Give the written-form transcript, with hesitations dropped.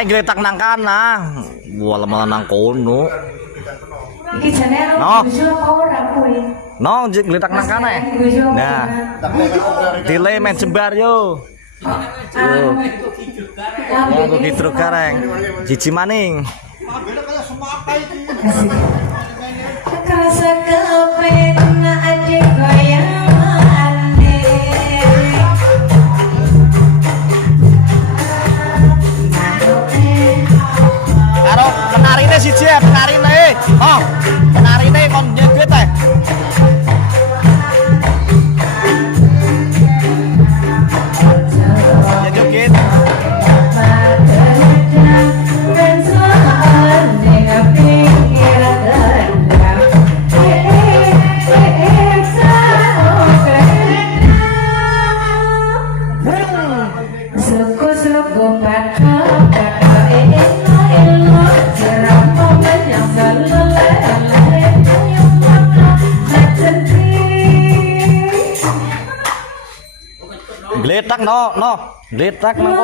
Geletak nang kana, wala malah nang kono. No, geletak nang kana. Nah, delay main jembar yo. Yo, aku gitu kareng. Cici maning. Siji ya penarine. Oh, penarine kon nyedit teh. Ya joget. Geletak no, geletak no.